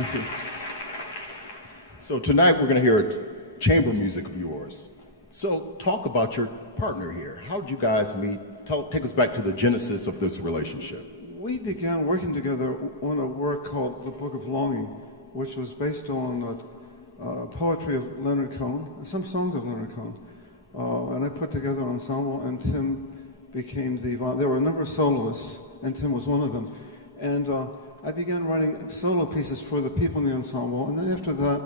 Thank you. So tonight we're going to hear chamber music of yours. So talk about your partner here. How did you guys meet? Take us back to the genesis of this relationship. We began working together on a work called The Book of Longing, which was based on poetry of Leonard Cohen, and some songs of Leonard Cohen. And I put together an ensemble, and Tim became there were a number of soloists, and Tim was one of them. And I began writing solo pieces for the people in the ensemble, and then after that,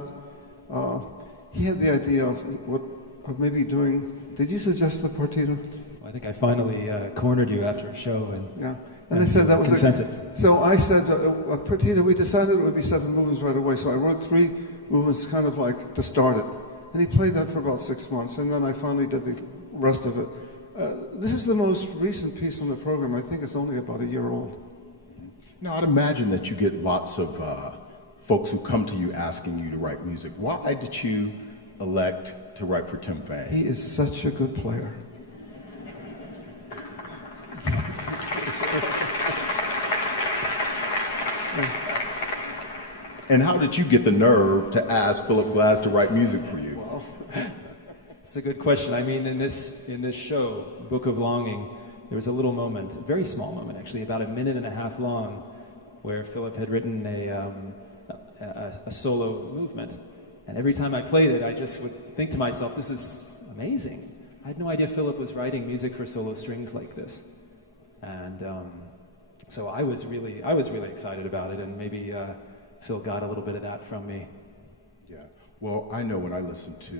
he had the idea of maybe doing, did you suggest the partita? Well, I think I finally cornered you after a show. Yeah, and I said that was consented. So I said, a partita, we decided it would be 7 movements right away, so I wrote 3 movements kind of like to start it. And he played that for about 6 months, and then I finally did the rest of it. This is the most recent piece on the program. I think it's only about a year old. Now, I'd imagine that you get lots of folks who come to you asking you to write music. Why did you elect to write for Tim Fain? He is such a good player. And how did you get the nerve to ask Philip Glass to write music for you? Well, it's a good question. I mean, in this show, Book of Longing, there was a little moment, a very small moment actually, about 1.5 minutes long, where Philip had written a solo movement. And every time I played it, I just would think to myself, this is amazing. I had no idea Philip was writing music for solo strings like this. And so I was really excited about it, and maybe Phil got a little bit of that from me. Yeah, well, I know when I listen to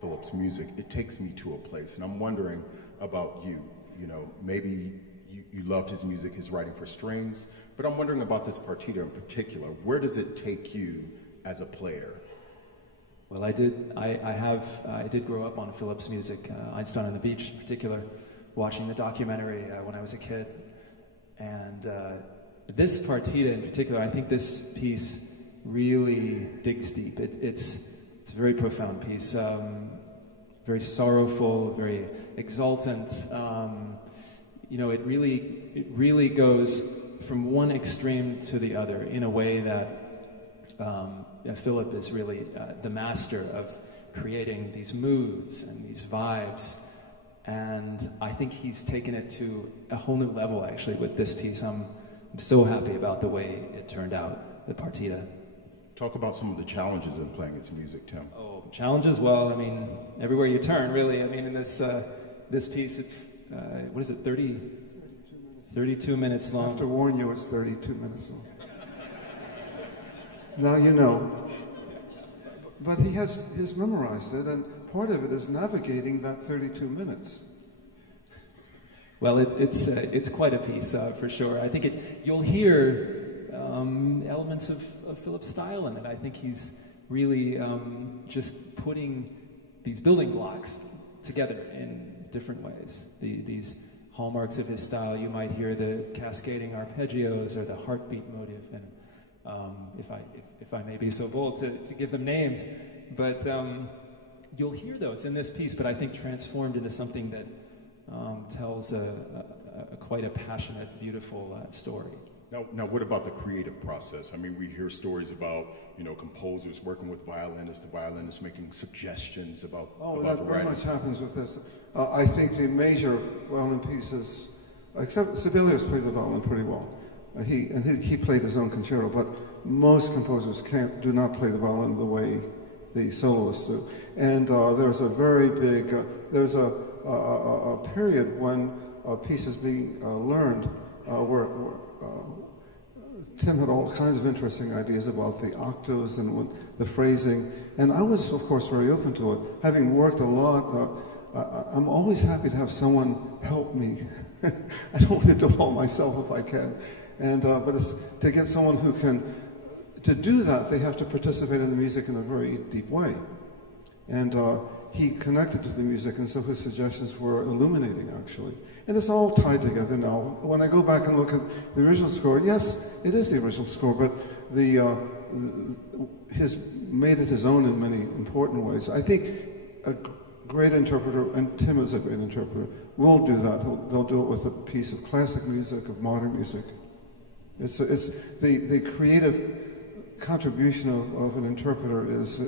Philip's music, it takes me to a place, and I'm wondering about you. You know, maybe you loved his music, his writing for strings, but I'm wondering about this partita in particular. Where does it take you as a player? Well, I did grow up on Philip's music, Einstein on the Beach in particular, watching the documentary when I was a kid. And this partita in particular, I think this piece really digs deep. It's a very profound piece, very sorrowful, very exultant. You know, it really goes from one extreme to the other in a way that Philip is really the master of creating these moods and these vibes. And I think he's taken it to a whole new level, actually, with this piece. I'm so happy about the way it turned out, the partita. Talk about some of the challenges in playing his music, Tim. Oh, challenges? Well, I mean, everywhere you turn, really. I mean, in this piece, it's, what is it, 32 minutes long. I have to warn you, it's 32 minutes long. Now you know. But he's memorized it, and part of it is navigating that 32 minutes. Well, it's quite a piece for sure. I think you'll hear elements of Philip's style in it. I think he's really just putting these building blocks together in different ways. These hallmarks of his style. You might hear the cascading arpeggios or the heartbeat motif, and if I may be so bold to give them names, but you'll hear those in this piece, but I think transformed into something that tells quite a passionate, beautiful story. Now, what about the creative process? I mean, we hear stories about, you know, composers working with violinists, the violinists making suggestions about that the very writing. much happens with this. I think the major violin pieces, except Sibelius played the violin pretty well. He played his own concerto, but most composers do not play the violin the way the soloists do. And there's a very big, there's a period when pieces being learned where Tim had all kinds of interesting ideas about the octaves and the phrasing, and I was, of course, very open to it. Having worked a lot, I'm always happy to have someone help me. I don't want to do it all myself if I can. And but it's to get someone who can, to do that, they have to participate in the music in a very deep way. And he connected to the music, and so his suggestions were illuminating, actually. And it's all tied together now. When I go back and look at the original score, yes, it is the original score, but his made it his own in many important ways. I think a great interpreter, and Tim is a great interpreter, will do that. They'll do it with a piece of classic music, of modern music. It's the creative contribution of an interpreter is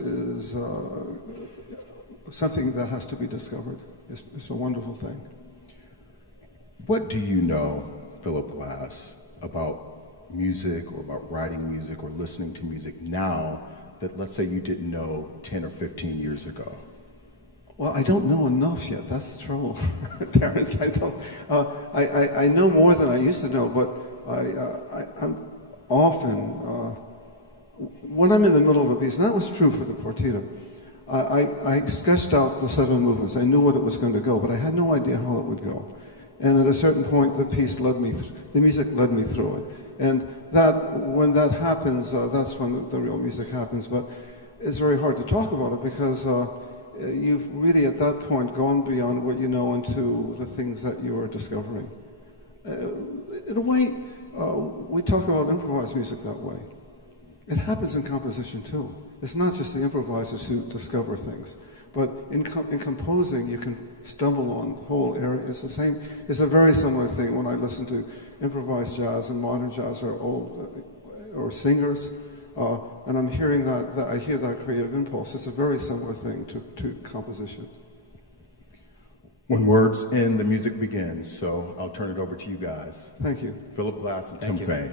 something that has to be discovered. It's a wonderful thing. What do you know, Philip Glass, about music or about writing music or listening to music now that, let's say, you didn't know 10 or 15 years ago? Well, I don't know enough yet. That's the trouble, Terrance. I don't. I know more than I used to know, but I'm often when I'm in the middle of a piece, and that was true for the Partita. I sketched out the 7 movements. I knew what it was going to go, but I had no idea how it would go. And at a certain point, the piece led me. The music led me through it, and when that happens, that's when the real music happens. But it's very hard to talk about it because. You've really, at that point, gone beyond what you know into the things that you are discovering. In a way, we talk about improvised music that way. It happens in composition, too. It's not just the improvisers who discover things, but in composing, you can stumble on whole areas. It's the same. It's a very similar thing when I listen to improvised jazz and modern jazz or singers. And I'm hearing that I hear that creative impulse. It's a very similar thing to composition. When words end, the music begins. So I'll turn it over to you guys. Thank you. Philip Glass and Tim Fain.